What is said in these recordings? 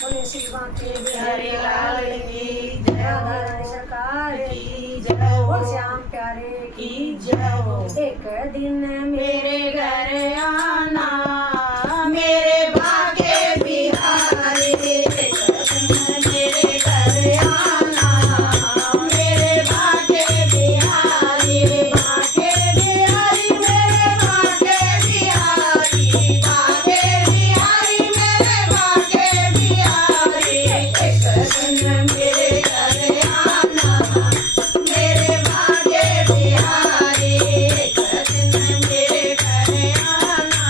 बोले श्री बांके बिहारी लाल की जय राधा हो, रानी सरकार की जय हो, बोल श्याम प्यारे की जय हो। एक दिन मेरे घर आना मेरे भाग्य बिहारी, एक दिन मेरे घर आना मेरे भाग्य बिहारी, भाग्य बिहारी मेरे भाग्य बिहारी, भाग्य बिहारी मेरे भाग्य बिहारी। एक दिन मेरे घर आना मेरे भाग्य बिहारी, एक दिन मेरे घर आना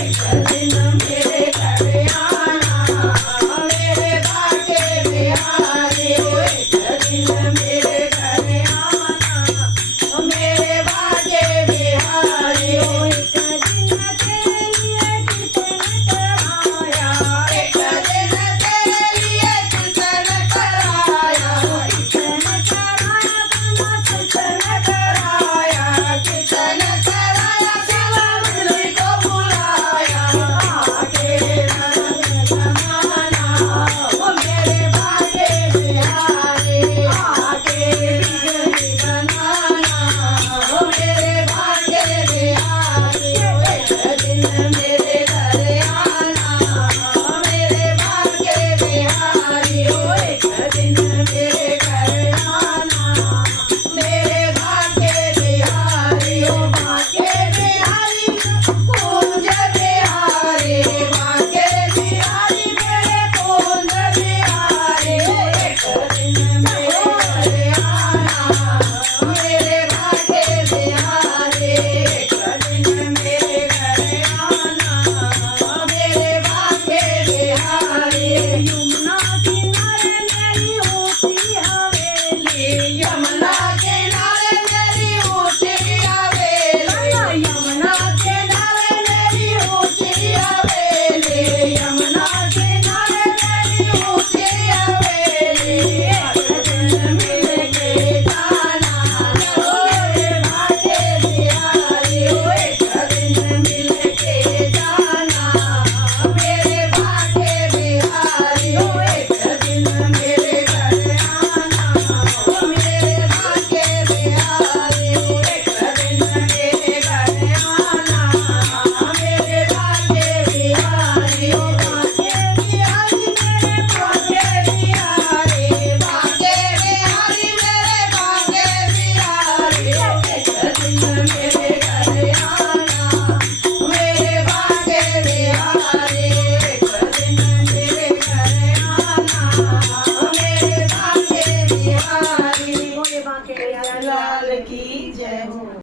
एक दिन मेरे घर आना मेरे बाके बिहारी एक दिन मेरे घर आना मेरे बाके बिहारी एक दिन तेरे लिए कीर्तन कराया एक दिन तेरे लिए कीर्तन कराया कीर्तन कराया कीर्तन कराया कीर्तन कराया शिवा मुरली को बुलाया आके रंग जमाना ओ मेरे बाके बिहारी आके बिगड़ी बनाना ओ मेरे बाके बिहारी एक दिन मेरे